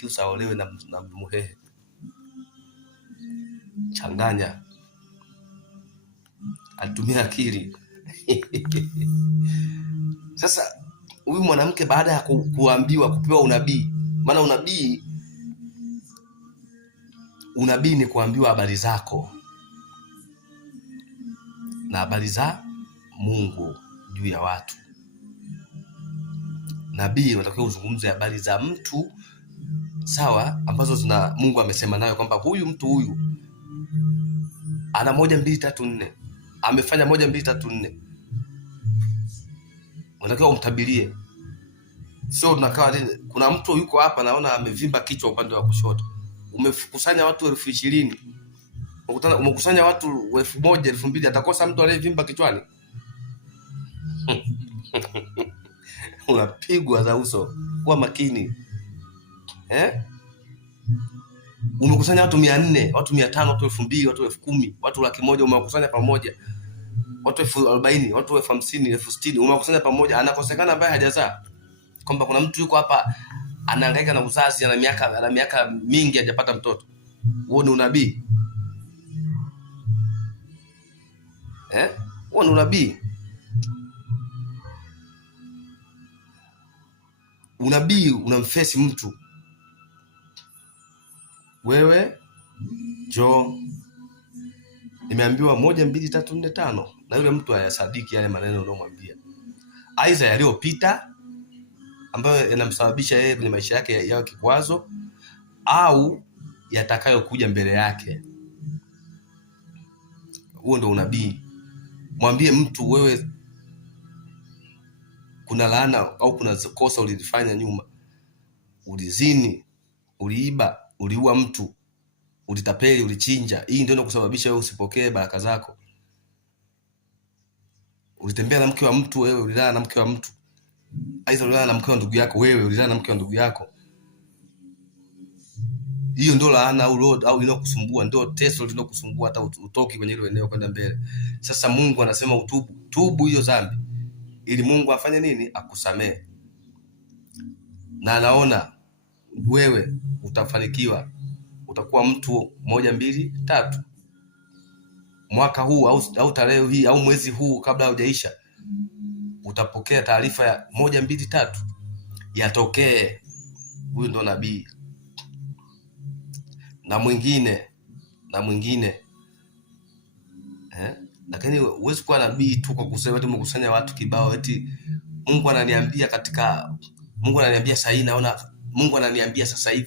Kiusa aolewe na Muhehe. Changanya, alitumia akili. Sasa huyu mwanamke baada ya kuambiwa, kupewa unabii, maana unabii ni kuambiwa habari zako na habari za Mungu juu ya watu. Nabii unatakiwa uzungumze habari za mtu, sawa, ambazo Mungu amesema nayo kwamba huyu mtu huyu ana 1 2 3 4, amefanya 1 2 3 4. Unatakiwa umtabirie. Sio unakaa kuna mtu yuko hapa naona amevimba kichwa upande wa kushoto. Umekusanya watu 20,000. Umekusanya watu 1,000, 2,000, atakosa mtu aliyevimba kichwani? Unapigwa za uso. Kuwa makini. Umekusanya watu 400, watu 500, watu 2,000, watu 10,000, watu 100,000 umewakusanya pamoja. Watu 40,000, watu 50,000, 60,000 umewakusanya pamoja. Anakosekana ambaye hajazaa. Kwamba kuna mtu yuko hapa anahangaika na uzazi, ana miaka mingi hajapata mtoto. Huo ni unabii? Huo ni unabii? Unabii unamfesi mtu. Wewe jo, nimeambiwa 1 2 3 4 5, na yule mtu hayasadiki yale maneno unayomwambia, aidha yaliyopita ambayo yanamsababisha yeye kwenye maisha yake yawe kikwazo, au yatakayokuja mbele yake. Huo ndio unabii. Mwambie mtu, wewe kuna laana au kuna kosa ulilifanya nyuma, ulizini, uliiba, uliua mtu, ulitapeli, ulichinja. Hii ndio inakusababisha wewe usipokee baraka zako. Ulitembea na mke wa mtu, wewe ulilala na mke wa mtu. Aidha ulilala na mke wa ndugu yako, wewe ulilala na mke wa ndugu yako. Hiyo ndio laana au road au inayokusumbua, ndio teso linalokusumbua hata utoki kwenye ile eneo kwenda mbele. Sasa Mungu anasema tubu hiyo dhambi ili Mungu afanye nini? Akusamee. Na anaona wewe utafanikiwa, utakuwa mtu 1 2 3. Mwaka huu au tarehe hii au mwezi huu kabla haujaisha, utapokea taarifa ya 1 2 3 yatokee. Huyu ndo nabii. Na mwingine lakini huwezi kuwa nabii tu kwa kusema eti umekusanya watu kibao eti Mungu ananiambia sasa hivi naona Mungu ananiambia sasa hivi